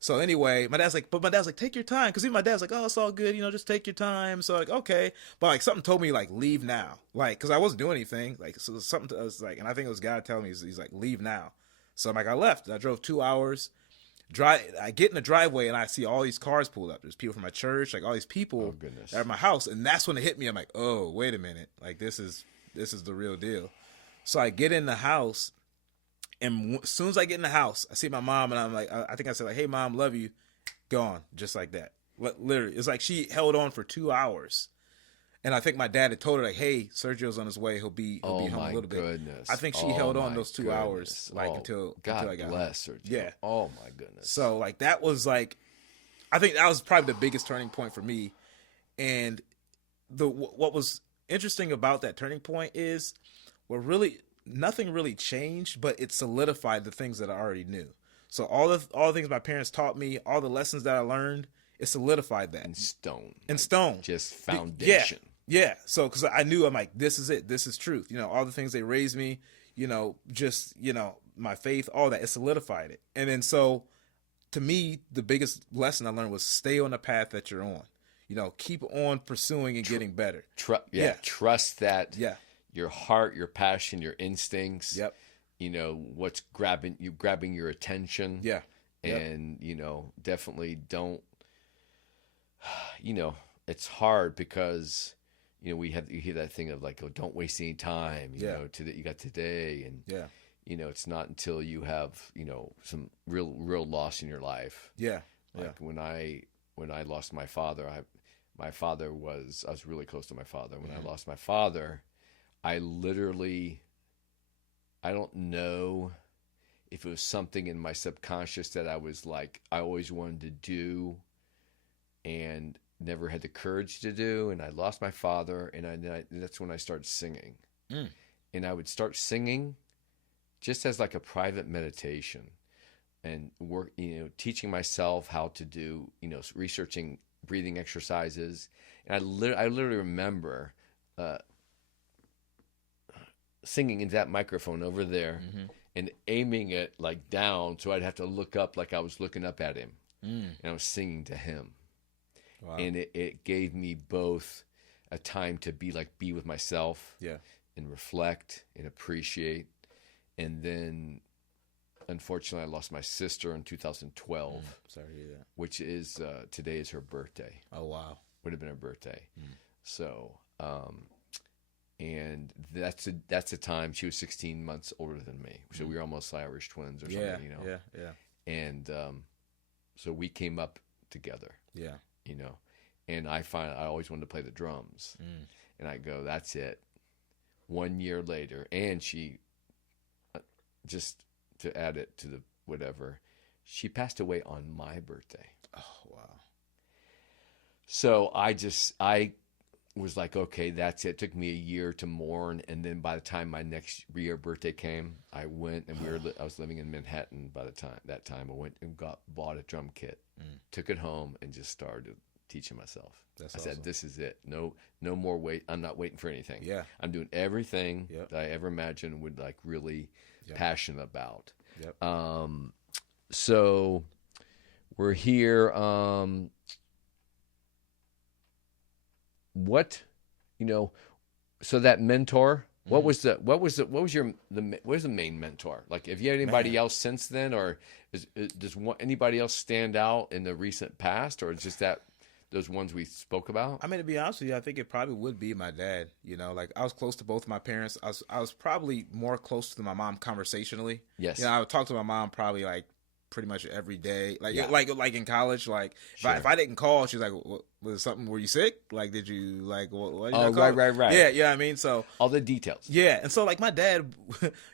So anyway, my dad's like, take your time. Because even my dad's like, oh, it's all good. You know, just take your time. So like, okay. But like something told me like, leave now. Like, because I wasn't doing anything. Like, so something to us like, and I think it was God telling me, he's like, leave now. So I'm like, I left. I drove 2 hours. I get in the driveway and I see all these cars pulled up. There's people from my church, like all these people that are at my house. And that's when it hit me. I'm like, oh, wait a minute. Like, this is the real deal. So I get in the house. And as soon as I get in the house, I see my mom, and I'm like, I think I said like, "Hey, mom, love you," gone, just like that. Literally, it's like she held on for 2 hours, and I think my dad had told her like, "Hey, Sergio's on his way. He'll be home a little bit." Goodness. I think she held on those 2 hours, like until I got bless home. her. Yeah. Oh my goodness. So like that was like, I think that was probably the biggest turning point for me, and what was interesting about that turning point is, nothing really changed, but it solidified the things that I already knew. So all the things my parents taught me, all the lessons that I learned, it solidified that in stone, just foundation. Yeah. So because I knew, I'm like, this is it. This is truth. You know, all the things they raised me. You know, just, you know, my faith, all that, it solidified it. And then so, to me, the biggest lesson I learned was stay on the path that you're on. You know, keep on pursuing and getting better. Trust that. Yeah. Your heart, your passion, your instincts. Yep. You know what's grabbing your attention. Yeah. Yep. And you know, definitely don't. You know, it's hard because you know you hear that thing of like, oh, don't waste any time. You know, you got today, and you know, it's not until you have, you know, some real loss in your life. Yeah. Like when I lost my father, I was really close to my father. When I lost my father, I don't know if it was something in my subconscious that I was like, I always wanted to do and never had the courage to do. And I lost my father, and that's when I started singing. And I would start singing just as like a private meditation and work, you know, teaching myself how to do, you know, researching breathing exercises. And I literally remember, singing into that microphone over there and aiming it like down, so I'd have to look up like I was looking up at him, and I was singing to him. Wow. And it gave me both a time to be with myself, and reflect and appreciate. And then, unfortunately, I lost my sister in 2012. Sorry to hear that. Which is today is her birthday. Oh wow! Would have been her birthday. So. And that's a time she was 16 months older than me, so we were almost Irish twins or something, you know. Yeah. And so we came up together. Yeah. You know, and I always wanted to play the drums, and I go, that's it. 1 year later, and she, just to add it to the whatever, she passed away on my birthday. Oh wow! So was like, okay, that's it. It took me a year to mourn, and then by the time my next year birthday came, I went and I was living in Manhattan by the time I went and bought a drum kit, took it home, and just started teaching myself. I said, this is it. No more wait. I'm not waiting for anything. Yeah, I'm doing everything that I ever imagined and would like really passionate about. Yep. So we're here. What, so that mentor, what was the main mentor? Like, have you had anybody else since then, or does anybody else stand out in the recent past, or is just those ones we spoke about? I mean, to be honest with you, I think it probably would be my dad. Like I was close to both of my parents. I was probably more close to my mom conversationally. Yes. I would talk to my mom probably like pretty much every day. Like in college, like if I didn't call, she was like, was it something? Were you sick? Like, did you like what? Oh, right. Yeah. I mean, so all the details. Yeah, and so like my dad,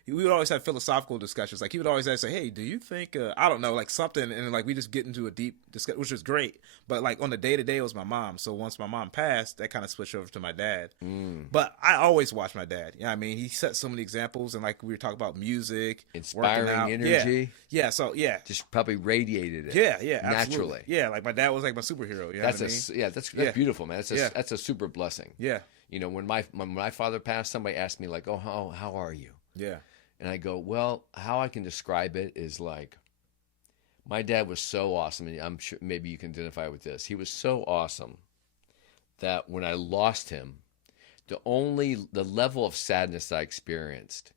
we would always have philosophical discussions. Like he would always say, "Hey, do you think I don't know, like something?" And like we just get into a deep discussion, which was great. But like on the day to day, it was my mom. So once my mom passed, that kind of switched over to my dad. But I always watched my dad. I mean, he set so many examples, and like we were talking about music, inspiring energy. Yeah. So yeah, just probably radiated it. Yeah, naturally. Absolutely. Yeah, like my dad was like my superhero. That's beautiful, man. That's a super blessing. Yeah. When my father passed, somebody asked me like, "Oh, how are you?" Yeah. And I go, "Well, how I can describe it is like, my dad was so awesome, and I'm sure maybe you can identify with this. He was so awesome that when I lost him, the level of sadness that I experienced,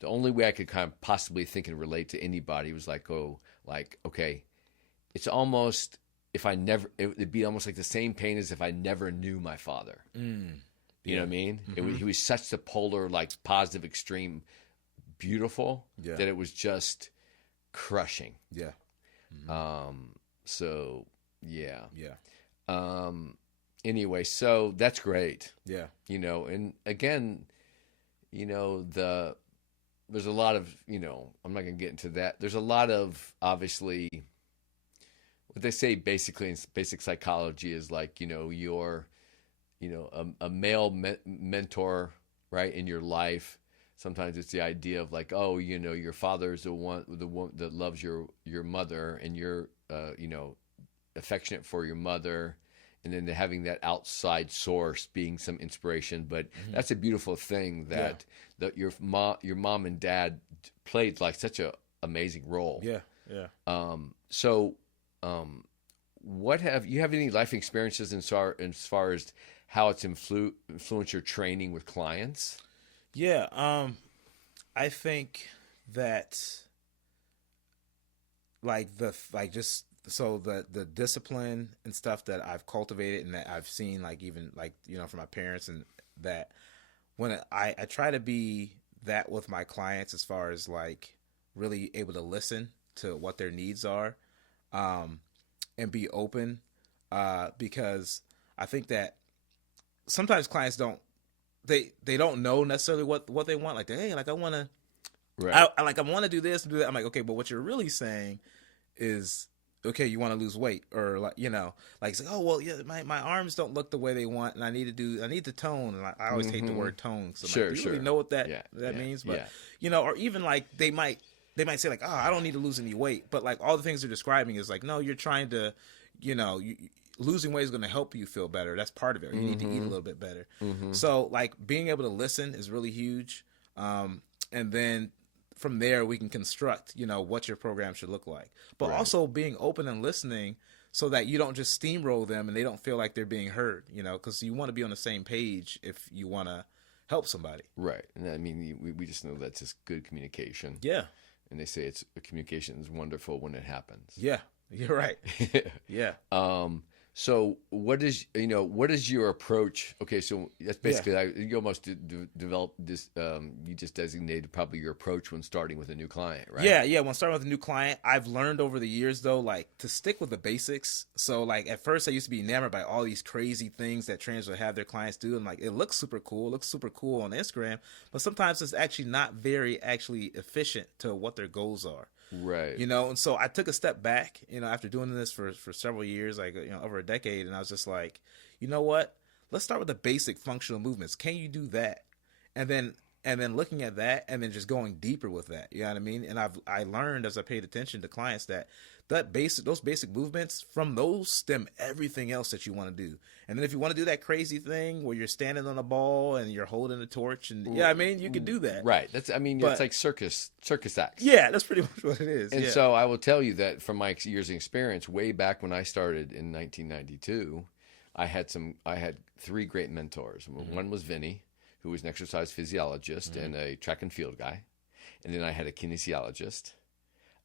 the only way I could kind of possibly think and relate to anybody was like, okay, it's almost it'd be almost like the same pain as if I never knew my father." You know what I mean? Mm-hmm. He was such the polar, like positive, extreme, beautiful that it was just crushing. Yeah. So yeah. Yeah. Anyway, so that's great. Yeah. And again, there's a lot of, I'm not going to get into that. There's a lot of, obviously, what they say basically in basic psychology is like, you're, a male mentor, right, in your life. Sometimes it's the idea of like, oh, your father's the one that loves your mother, and you're, affectionate for your mother, and then having that outside source being some inspiration. But that's a beautiful thing that your mom and dad played like such a amazing role. Yeah. So, what have you any life experiences as far as how it's influenced your training with clients? Yeah, I think that the discipline and stuff that I've cultivated and that I've seen, like even like from my parents, and that when I try to be that with my clients as far as like really able to listen to what their needs are, and be open, because I think that sometimes clients don't know necessarily what they want. Like, hey, like I want to, right? I want to do this and do that. I'm like, okay, but what you're really saying is, okay, you want to lose weight, or like, like it's like, oh well, yeah, my arms don't look the way they want, and I need the tone. And I always hate the word tone. So sure, do you really know what that means? But or even like they might say like, oh, I don't need to lose any weight, but like all the things they're describing is like, no, you're trying to, losing weight is going to help you feel better. That's part of it. You need to eat a little bit better. So like being able to listen is really huge. And then from there we can construct, what your program should look like, but also being open and listening so that you don't just steamroll them and they don't feel like they're being heard, cause you want to be on the same page if you want to help somebody. Right. And I mean, we just know that's just good communication. Yeah. And they say communication is wonderful when it happens. Yeah. You're right. Yeah. So what is your approach? Okay, so that's basically you almost developed this. You just designated probably your approach when starting with a new client, right? Yeah. When starting with a new client, I've learned over the years though, like to stick with the basics. So like at first I used to be enamored by all these crazy things that trainers would have their clients do, and like it looks super cool on Instagram, but sometimes it's actually not very efficient to what their goals are. Right. And so I took a step back, after doing this for several years, like, over a decade. And I was just like, you know what? let's start with the basic functional movements. Can you do that? And then looking at that and then just going deeper with that. You know what I mean? And I learned as I paid attention to clients that those basic movements, from those stem everything else that you want to do. And then if you want to do that crazy thing where you're standing on a ball and you're holding a torch and I mean, you can do that. Right. It's like circus acts. Yeah, that's pretty much what it is. And so I will tell you that from my years of experience, way back when I started in 1992, I had 3 great mentors. One was Vinny, who was an exercise physiologist and a track and field guy. And then I had a kinesiologist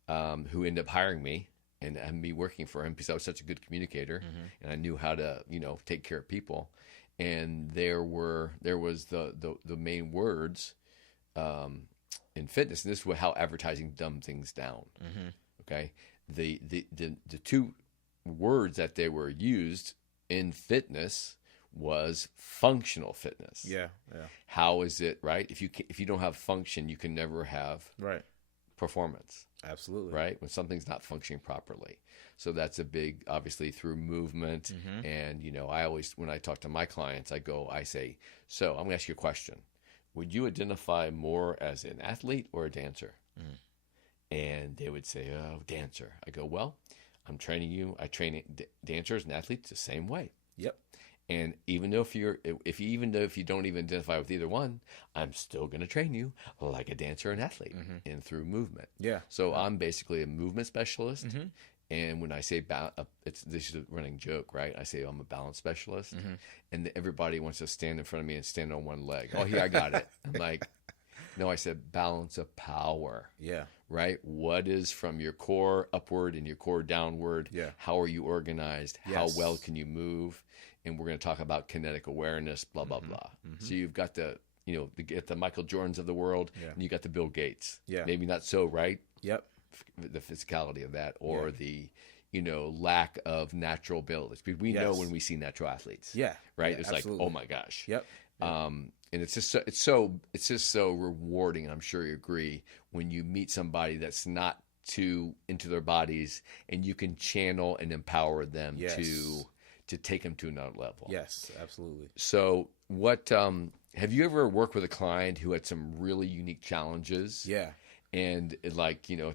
who ended up hiring me and me working for him because I was such a good communicator and I knew how to, take care of people. And there was the main words in fitness, and this is how advertising dumbed things down. Okay. The 2 words that they were used in fitness was functional fitness. Yeah. How is it, right? If you don't have function, you can never have performance. Absolutely. Right? When something's not functioning properly. So that's a big, obviously, through movement. And, I always, when I talk to my clients, I say, so I'm going to ask you a question. Would you identify more as an athlete or a dancer? And they would say, oh, dancer. I go, well, I'm training you. I train dancers and athletes the same way. Yep. And even though if you don't even identify with either one, I'm still going to train you like a dancer and athlete and through movement. Yeah. So I'm basically a movement specialist. And when I say this is a running joke, right? I say I'm a balance specialist, and everybody wants to stand in front of me and stand on one leg. Oh, here I got it. I'm like, no, I said balance of power. Yeah. Right? What is from your core upward and your core downward? Yeah. How are you organized? Yes. How well can you move? And we're going to talk about kinetic awareness, blah, blah, blah. So you've got the Michael Jordans of the world, and you got the Bill Gates. Yeah. Maybe not so, right? Yep. The physicality of that, or the, lack of natural abilities. Because we know when we see natural athletes. Yeah. Right? Yeah, It's absolutely. like, oh my gosh. Yep. And it's just so rewarding. I'm sure you agree when you meet somebody that's not too into their bodies, and you can channel and empower them to take them to another level. Yes, absolutely. So what, have you ever worked with a client who had some really unique challenges? Yeah. And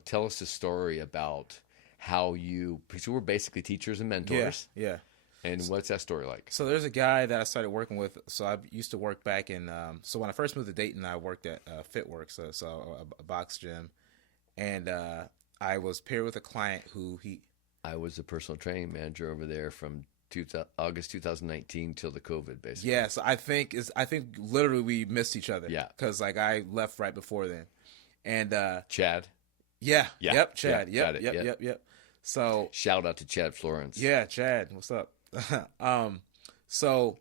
tell us a story about how because we're basically teachers and mentors. Yeah. And what's that story like? So there's a guy that I started working with. So I used to work back in, so when I first moved to Dayton, I worked at Fitworks, so a box gym. And I was paired with a client I was the personal training manager over there from August 2019 till the COVID, basically. Yeah, so I think literally we missed each other. Yeah. Because I left right before then. And Chad. Yeah. Yeah. Yep. Chad. Yeah, Yep. So shout out to Chad Florence. yeah, Chad, what's up? So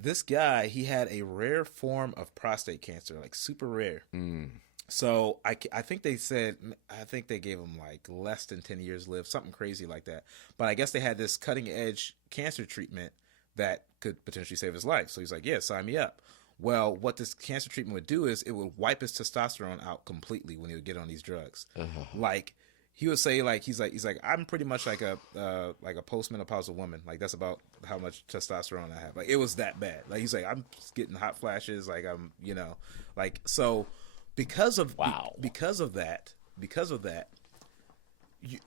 this guy, he had a rare form of prostate cancer, like super rare. So I think they gave him like less than 10 years lived, something crazy like that. But I guess they had this cutting edge cancer treatment that could potentially save his life. So he's like, yeah, sign me up. Well, what this cancer treatment would do is it would wipe his testosterone out completely when he would get on these drugs. Like he would say, like he's like I'm pretty much like a postmenopausal woman. Like that's about how much testosterone I have. Like it was that bad. Like he's like I'm getting hot flashes. Like I'm like so because of that.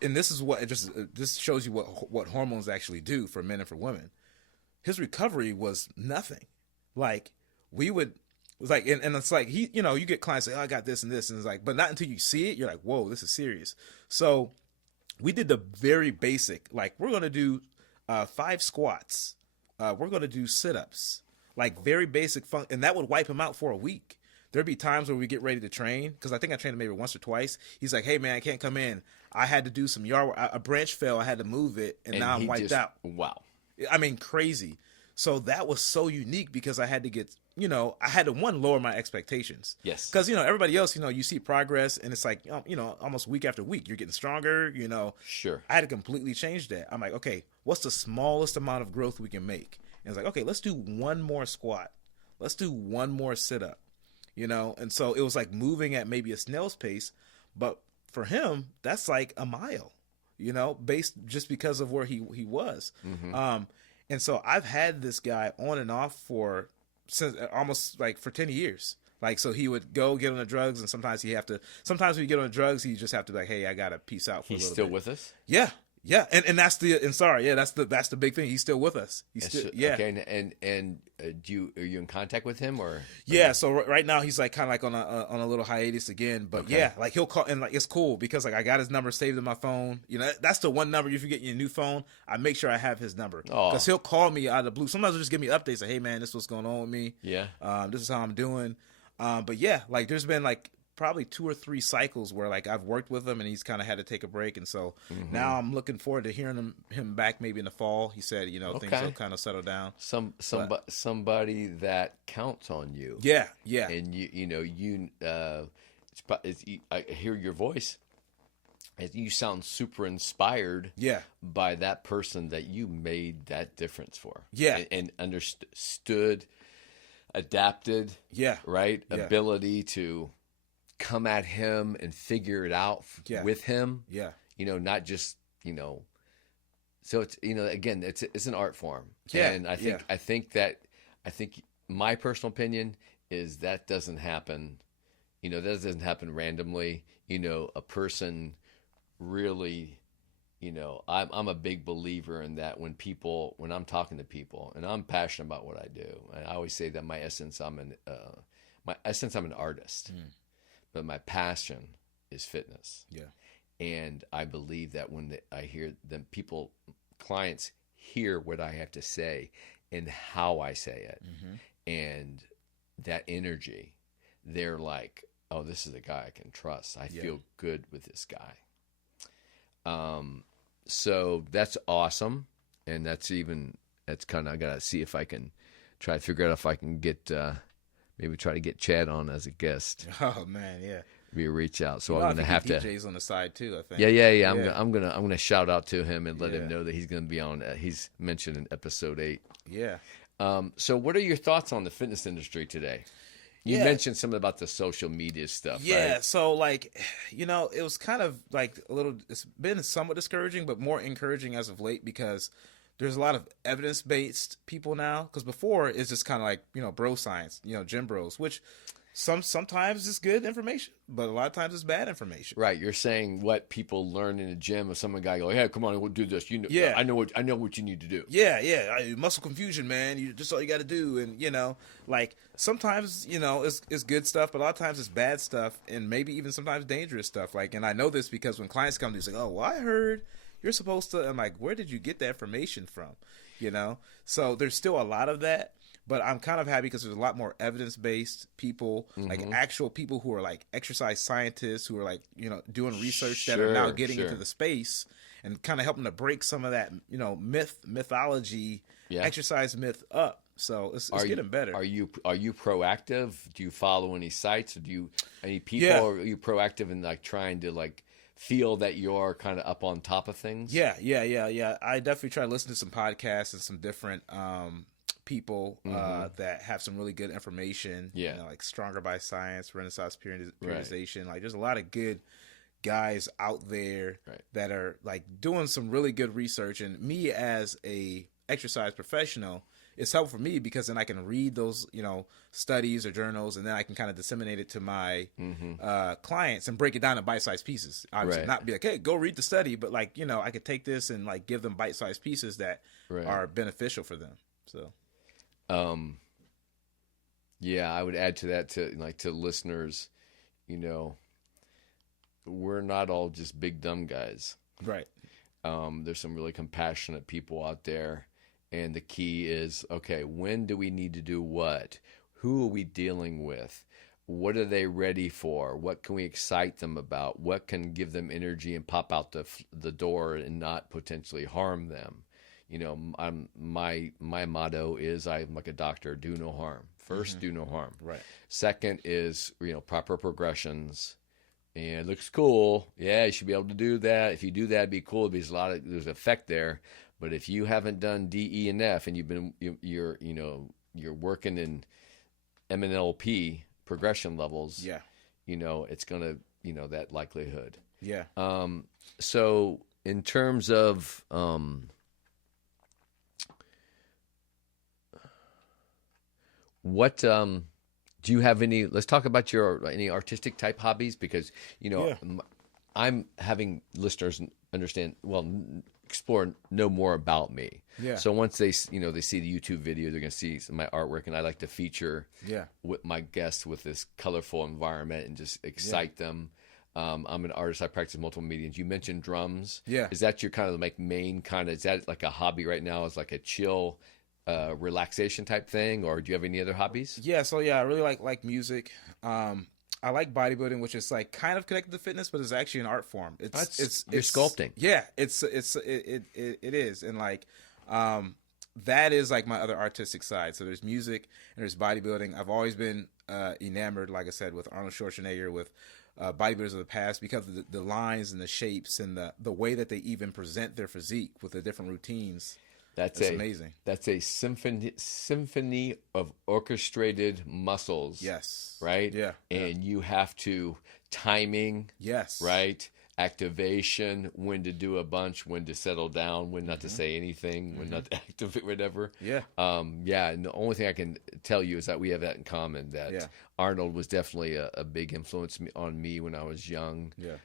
And this is what it just shows you what hormones actually do for men and for women. His recovery was nothing. Like we would, it was like, and it's like he, you get clients say, oh, I got this and this, and it's like, but not until you see it, you're like, whoa, this is serious. So we did the very basic, like we're gonna do 5 squats, we're gonna do sit-ups, like very basic fun, and that would wipe him out for a week. There'd be times where we get ready to train, because I think I trained him maybe once or twice. He's like, hey man, I can't come in. I had to do some yard work. A branch fell, I had to move it, and now I'm wiped out. Wow. I mean, crazy. So that was so unique because I had to get, I had to lower my expectations. Yes. Because, everybody else, you see progress and it's like, almost week after week, you're getting stronger, Sure. I had to completely change that. I'm like, okay, what's the smallest amount of growth we can make? And it's like, okay, let's do one more squat. Let's do one more sit up, And so it was like moving at maybe a snail's pace. But for him, that's like a mile, based just because of where he was. And so I've had this guy on and off since almost like for 10 years. Like, so he would go get on the drugs, and sometimes sometimes when you get on the drugs, he just have to be like, hey, I got to peace out for a He's little still bit. with us? Yeah. Yeah. And that's that's the big thing. He's still with us. He's still, yeah. Okay. And are you in contact with him or? Yeah. So right now he's like kind of like on a little hiatus again, but Okay. yeah, like he'll call, and like, it's cool because like I got his number saved in my phone. You know, that's the one number. If you get your new phone, I make sure I have his number because he'll call me out of the blue. Sometimes he'll just give me updates like, hey man, this is what's going on with me. Yeah. This is how I'm doing. But yeah, like there's been like probably 2 or 3 cycles where like I've worked with him and he's kind of had to take a break, and so now I'm looking forward to hearing him back maybe in the fall. He said, you know, things will kind of settle down. Somebody that counts on you. Yeah. And I hear your voice. And you sound super inspired. Yeah. By that person that you made that difference for. Yeah. And understood, adapted. Yeah. Right. Yeah. Ability to come at him and figure it out with him. Yeah. You know, not just, you know, so it's, you know, again, it's an art form. Yeah. And I think my personal opinion is that doesn't happen. You know, that doesn't happen randomly. You know, a person really, you know, I'm a big believer in that when I'm talking to people, and I'm passionate about what I do. And I always say that my essence, I'm an artist. But my passion is fitness. Yeah. And I believe that when I hear them, clients hear what I have to say and how I say it, and that energy, they're like, oh, this is a guy I can trust. I feel good with this guy. So that's awesome. And that's kind of, I got to see if I can try to figure out if I can get, maybe try to get Chad on as a guest. Oh man, yeah. Maybe reach out. So I'm gonna have to. DJ's on the side too, I think. Yeah. I'm gonna shout out to him and let him know that he's gonna be on. He's mentioned in episode 8. Yeah. So what are your thoughts on the fitness industry today? You mentioned something about the social media stuff. Yeah. Right? So like, you know, it was kind of like it's been somewhat discouraging, but more encouraging as of late because there's a lot of evidence-based people now. Because before it's just kind of like, you know, bro science, you know, gym bros, which sometimes it's good information, but a lot of times it's bad information. Right. You're saying what people learn in the gym, if some guy go, hey, come on, we'll do this. You know, I know what you need to do. Yeah. Muscle confusion, man. Just all you got to do. And, you know, like sometimes, you know, it's good stuff, but a lot of times it's bad stuff and maybe even sometimes dangerous stuff. Like, and I know this because when clients come to me, it's like, oh, well, I heard you're supposed to. I'm like, where did you get that information from? You know, so there's still a lot of that. But I'm kind of happy because there's a lot more evidence-based people, like actual people who are like exercise scientists who are like, you know, doing research that are now getting into the space and kind of helping to break some of that, you know, mythology, exercise myth up. So it's getting better. Are you proactive? Do you follow any sites? Or any people? Yeah. Or are you proactive in like trying to like feel that you're kind of up on top of things? Yeah. I definitely try to listen to some podcasts and some different people that have some really good information. You know, like Stronger by Science, Renaissance Periodization. Like there's a lot of good guys out there that are like doing some really good research. And me as a exercise professional, it's helpful for me because then I can read those, you know, studies or journals, and then I can kind of disseminate it to my clients and break it down in bite-sized pieces. Obviously, not be like, hey, go read the study, but like, you know, I could take this and like give them bite-sized pieces that are beneficial for them. So. Yeah, I would add to that to listeners, you know, we're not all just big dumb guys. Right. There's some really compassionate people out there, and the key is, okay, when do we need to do what? Who are we dealing with? What are they ready for? What can we excite them about? What can give them energy and pop out the door and not potentially harm them? You know, my motto is, I'm like a doctor, do no harm. First, do no harm. Right. Second is, you know, proper progressions. And it looks cool. Yeah, you should be able to do that. If you do that, it'd be cool because there's effect there. But if you haven't done D, E, and F, and you're working in MNLP progression levels, you know, it's gonna, you know, that likelihood. Yeah. So in terms of What do you have any? Let's talk about your any artistic type hobbies, because Yeah. I'm having listeners understand, well, explore, know more about me. Yeah. So once they they see the YouTube video, they're going to see some of my artwork, and I like to feature Yeah. with my guests with this colorful environment and just excite them. I'm an artist. I practice multiple mediums. You mentioned drums. Yeah. Is that your kind of like main kind of? Is that like a hobby right now? Is like a chill, relaxation type thing, or do you have any other hobbies? Yeah, so yeah, I really like music. I like bodybuilding, which is like kind of connected to fitness, but it's actually an art form. You're sculpting. Yeah, it is, and like that is like my other artistic side. So there's music and there's bodybuilding. I've always been enamored, like I said, with Arnold Schwarzenegger, with bodybuilders of the past, because of the lines and the shapes and the way that they even present their physique with the different routines. That's amazing. That's a symphony of orchestrated muscles. Yes. Right? Yeah. And you have to timing. Yes. Right? Activation, when to do a bunch, when to settle down, when not to say anything, when not to activate, whatever. Yeah. Yeah. And the only thing I can tell you is that we have that in common, that Arnold was definitely a big influence on me when I was young. Yeah.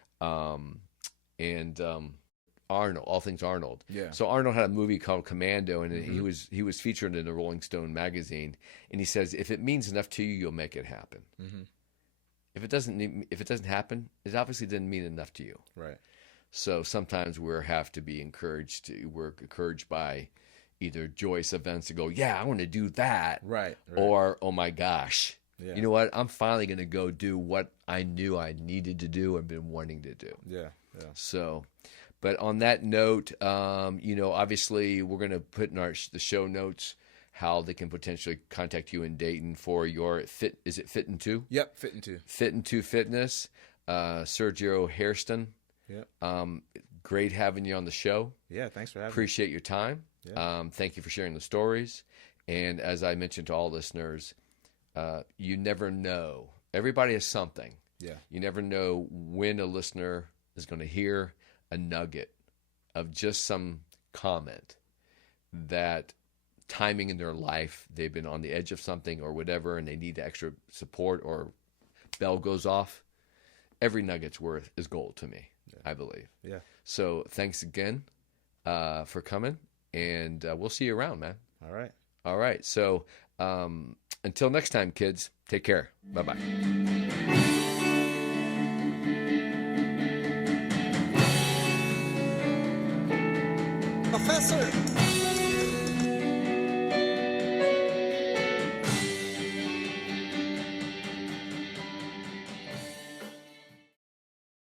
Arnold, all things Arnold. Yeah. So Arnold had a movie called Commando, and he was featured in the Rolling Stone magazine, and he says, if it means enough to you, you'll make it happen. Mm-hmm. If it doesn't happen, it obviously didn't mean enough to you. Right. So sometimes we're encouraged by either joyous events to go, yeah, I want to do that. Right. Or, oh my gosh, Yeah. you know what? I'm finally going to go do what I knew I needed to do and been wanting to do. Yeah. Yeah. So, but on that note, obviously we're going to put in the show notes how they can potentially contact you in Dayton for your fit. Is it Fit in 2? Yep. Fit in 2. Fit in 2 Fitness. Sergio Hairston. Yep. Great having you on the show. Yeah. Thanks for having me. Appreciate your time. Yeah. Thank you for sharing the stories. And as I mentioned to all listeners, you never know. Everybody has something. Yeah. You never know when a listener is going to hear a nugget of just some comment that timing in their life, they've been on the edge of something or whatever, and they need extra support, or bell goes off. Every nugget's is gold to me, I believe. Yeah. So thanks again for coming, and we'll see you around, man. All right. All right. So until next time, kids, take care. Bye-bye. Professor.